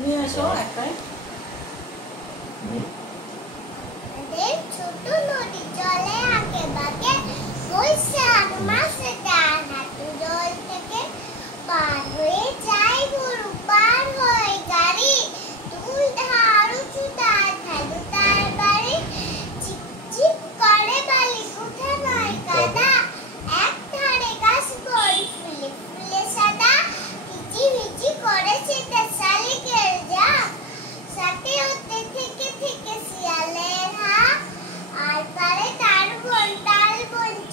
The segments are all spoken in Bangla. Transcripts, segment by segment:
নিয়ে এসো একটাই। ছোট নদী জলে আগে বাগে বৈশাখ মাসে তার হাঁটু জল থেকে পার হয়ে যায় গরু, পার হয়ে গাড়ি, দুই ধার উঁচু তার ঢালু তার বাড়ি, চিপচিপ করে বালি উঠে নয় কাদা, এক ধারে গাছ বড়ি ফুলে ফুলে সাদা, কিচিমিচি করে সেটা শালিকের জাক, সাথে ওতে থেকে থেকে শিয়ালের হাঁক, আর পারে তার বোন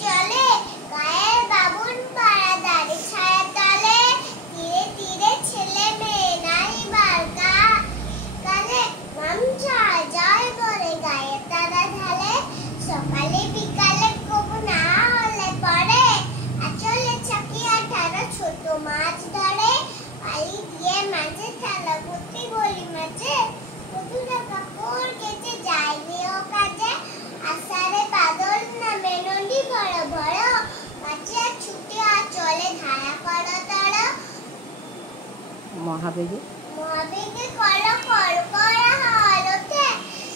চলে, গায়ের বাবুন পাড়া দাঁড়ে ছায়া তলে, তীরে তীরে ছেলে মেয়ে নাই বারকা কালে, গামছা জল ভরে গায়ে তারা ঢালে, সকালে বিকালে কবু না হলে পরে, আঁচলে চাকিয়া ঠাড়া ছোট মাছ ধরে, পালি দিয়ে মাঝে থালা ভর্তি বলি মাছে, কতটা কাপড় কেচে যায়নি ও কাজে, আষাঢ়ে বাদল নামে নদী বড় বড়, মাছে ছুটে চলে ধারা করো তড়, মহাবেগে মহাবেগে করো করো করা হল ওঠে,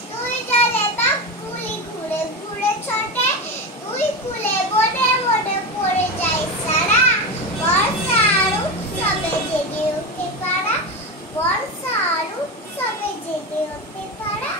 তুই জলে বাঘ গুলি ঘুরে ঘুরে ছোটে, তুই কুলে বনে বনে পড়ে যাই সারা, বর্ষা আর উৎসবে জেগে ওঠে পাড়া, বর্ষা আর উৎসবে জেগে ওঠে পাড়া।